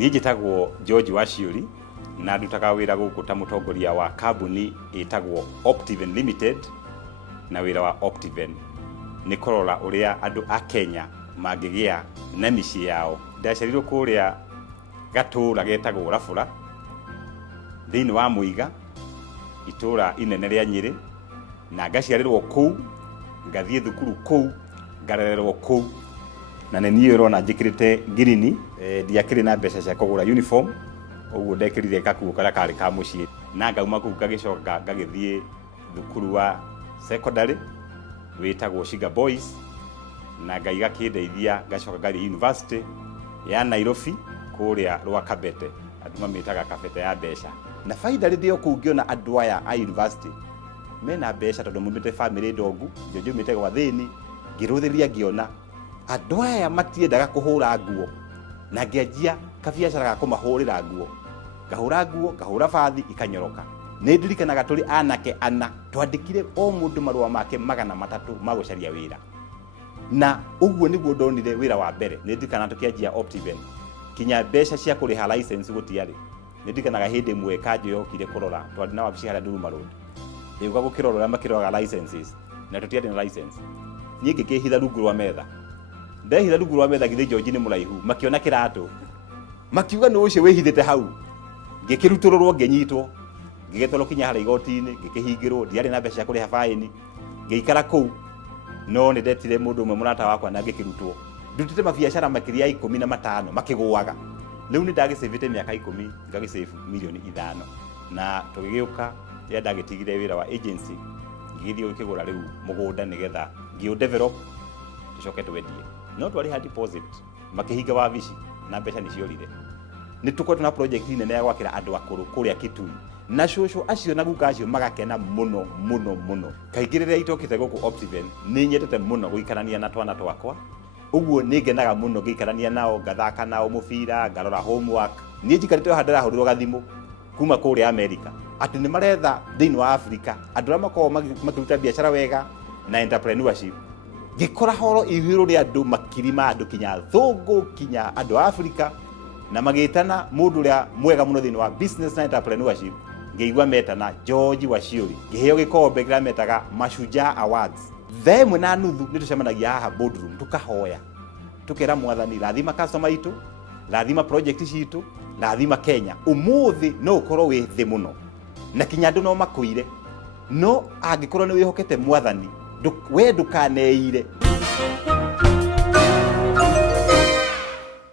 Niĩ njĩtagwo George Waciuri na ndutaga wĩra gũkũ ta mũtongoria wa kambuni ĩtagwo Optiven Limited, na wĩra wa Optiven nĩ kũrora ũrĩa andũ a Kenya mangĩgĩa na mĩciĩ yao. Ndaciarirwo kũrĩa gatũra getagwo Rafura thĩinĩ wa Mũiga, itũra inene rĩa Nyĩrĩ, na ngaciarĩrwo kũu, ngathiĩ thukuru kũu, ngarererwo kũu, na nĩ niĩ ũrona njĩkĩrĩte ngirini, ndiakĩrĩ na mbeca cia kũgũra uniform, ũguo ndekĩrire gakuo karĩa karĩ ka mũciĩ, na ngauma kũu ngagĩcoka ngagĩthiĩ thukuru wa secondary wĩtagwo Shiga Boys, na Ngai gakĩndeithia ngacoka ngathiĩ university ya Nairobi kũrĩa rwa Kabete, andũ mamĩtaga Kabete ya mbeca. Na faida rĩrĩa kũu ngĩona andũ aya a university mena mbeca tondũ mumĩte family ndongu, njumĩte gwa thĩni, ngĩrũthĩria ngĩona andũ aya matiendaga kũhũra nguo, na ngĩanjia kabiacara ga kũmahũrĩra nguo, ngahũra nguo, ngahũra bathi ikanyoroka. Nĩ ndirikanaga tũrĩ anake ana twandĩkire o mũndũ marũa make 300 ma gũcaria wĩra, na ũguo nĩguo ndonire wĩra wa mbere. Nĩ ndirikanaga tũkĩanjia Optiven, kinya mbeca cia kũrĩha license gũtiarĩ. Nĩ ndirikanaga hĩndĩ ĩmwe kanjũ yokire kũrora, twarĩ na wabici harĩa Nduruma Road, ĩgũka gũkĩrora ũrĩa makĩroraga licenses, na tũtiarĩ na license. Niĩ ngĩkĩhitha rungu rwa metha, ndehitha rungu rwa metha, githĩ George nĩ mũraihu, makĩona kĩratũ, makiuga nĩ ũcio wĩhithĩte hau. Ngĩkĩrutũrũrwo, ngĩnyitwo, ngĩgĩtwarwo kinya harĩa igoti-inĩ, ngĩkĩhingĩrwo, ndiarĩ na mbeca cia kũrĩha baĩni, ngĩikara kũu. No nĩ ndetire mũndũ ũmwe mũrata wakwa na ngĩkĩrutwo, ndutĩte mabiacara makĩria ya 15 makĩgũaga. Rĩu nĩ ndagĩcĩvĩte mĩaka 10, ngagĩcĩvu milioni 5, na tũgĩgĩũka rĩrĩa ndagĩtigire wĩra wa agency, ngĩgĩthiĩ gũkĩgũra rĩu mũgũnda nĩgetha ngĩũ develop tũcoke twendie. No twarĩha deposit, makĩhinga wabici na mbeca nĩ ciorire. Nĩ tũkoretwo na project nene ya gwakĩra andũ akũrũ kũrĩa Kitui, na cũcũ acio na guka acio magakena mũno mũno mũno. Kaingĩ rĩrĩa itokĩte gũkũ Optiven, nĩ nyendete mũno gũikarania na twana twakwa, ũguo nĩ ngenaga mũno ngĩikarania nao, ngathaka nao mũbira, ngarora homework. Niĩ njikarĩte haha ndĩrahũrĩrwo gathimũ kuma kũrĩa America, atĩ nĩ maretha thĩinĩ wa Africa andũ arĩa makoragwo makĩruta biacara wega na entrepreneurship. Ngĩkora horo ihũrũ rĩa andũ makiri ma andũ, kinya thũngũ, kinya andũ a Africa, na magĩtana mũndũ ũrĩa mwega mũno thĩinĩ wa business na entrepreneurship, ngĩigua metana George Waciuri, ngĩheo gĩkombe kĩrĩa metaga Mashujaa Awards. Thaa 1:30 nĩ tũcemanagia haha boardroom, tũkahoya, tũkera Mwathani rathima customer itũ, rathima project citũ, rathima Kenya. Ũmũthĩ no ũkorwo wĩ thĩ mũno, na kinya andũ no makũire, no angĩkorwo nĩ wĩhokete Mwathani, we ndũkaneire.